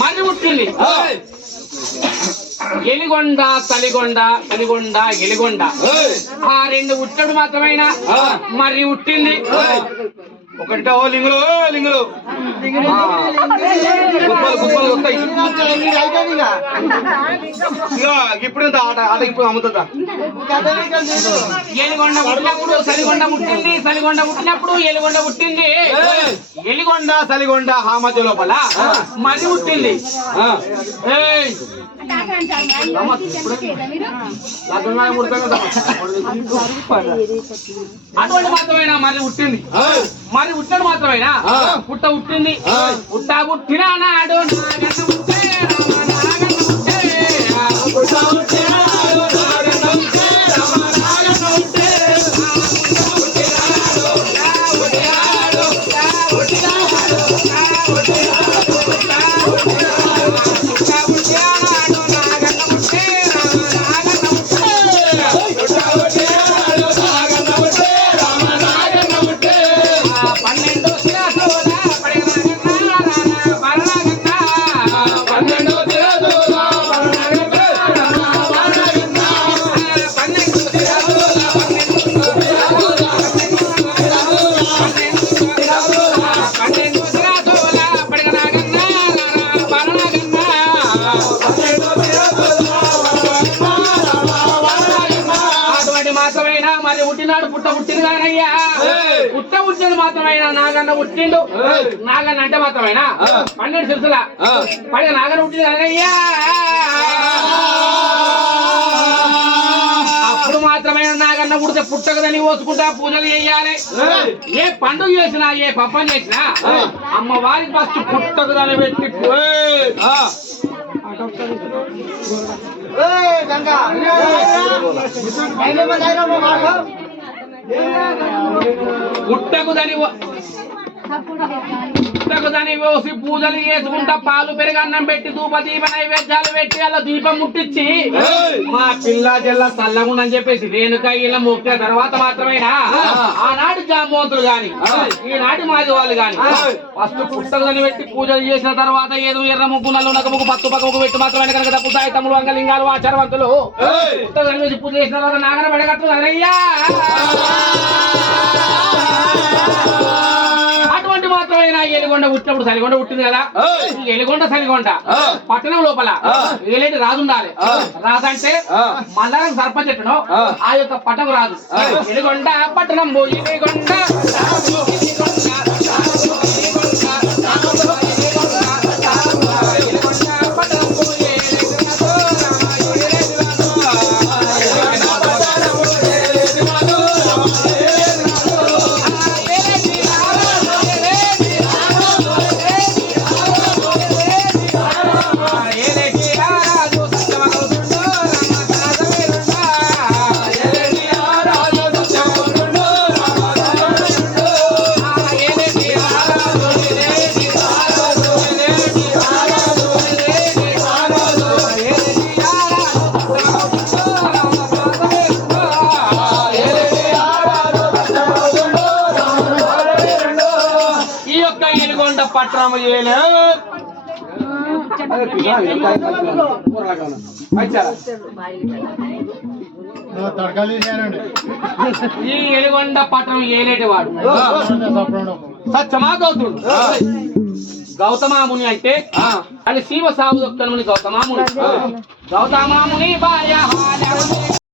మర్రి పుట్టింది. ఎలిగొండ తలిగొండ తలిగొండ ఎలిగొండ ఆ రెండు ఉట్టడు మాత్రమైనా మర్రి పుట్టింది. ఒకటి ఓ లింగులు లింగులు గుప్పలు వస్తాయి. ఇప్పుడు ఆట ఆట ఇప్పుడు అమ్ముతుందా? ఎలిగొండ పుట్టినప్పుడు సలిగొండ పుట్టింది, సలిగొండ పుట్టినప్పుడు ఎలిగొండ పుట్టింది. ఎలిగొండ సలిగొండ ఆ మధ్య లోపల మర్రి పుట్టింది. అటువంటి మాత్రమేనా మర్రి పుట్టింది. మరి పుట్టడు మాత్రమేనా పుట్ట పుట్టింది. పుట్ట పుట్టిన నాడు మరి పుట్టినాడు పుట్ట పుట్టింది కానయ్యా. పుట్ట పుట్టినది మాత్రమైనా నాగన్న పుట్టిండు. నాగన్న అంటే మాత్రమైనా 12 సిరుసుల పడిన నాగన్న పుట్టింది కానయ్యా. అప్పుడు మాత్రమైనా నాగన్న పుడితే పుట్టకదని పోసుకుంటా పూజలు చేయాలి. ఏ పండుగ చేసినా ఏ పప్పం చేసినా అమ్మవారికి ఫస్ట్ పుట్టకదని పెట్టి పుట్టకుదని పోసి పూజలు చేసుకుంటా పాలు పెరుగన్నం పెట్టి ధూప దీప నైవేద్యాలు పెట్టి అలా దీపం ముట్టించి మా పిల్ల జల్ల చల్లగుండని చెప్పేసి రేణుక ఇలా మొక్కిన తర్వాత మాత్రమేనా ఆనాటి జాంబవంతులు గాని ఈనాటి మాది వాళ్ళు గాని ఫస్ట్ పుట్టకుదని పెట్టి పూజలు చేసిన తర్వాత ఏదో ఎర్ర ముగ్గు నల్లు నగ ముగ్గు పత్తు పక్క ముగ్గు పెట్టి మాత్రమే కనుక పుట్టాయి తమ్ముడు అంగలింగాలు ఆచారవంతులు పుట్టకుదని పెట్టి పూజ చేసిన తర్వాత నాగన పడగట్టు కదయ్యా. అటువంటి మాత్రమేనా ఎలిగొండ పుట్టినప్పుడు సలిగొండ పుట్టింది కదా. ఎలిగొండ సలిగొండ పట్టణం లోపల ఏలేంటి రాజు ఉండాలి. రాజు అంటే మండలం సర్పంచ్ ఎట్టును ఆ యొక్క పట్టణం రాజు. ఎలిగొండ పట్టణం ఎలిగొండ పట్టణం ఈ ఎలిగొండ పట్టణం ఏలేటి వాడు సత్యమా గౌతముడు. గౌతమాముని అంటే అది శివ సాగు గౌతమాముని. గౌతమాముని భార్య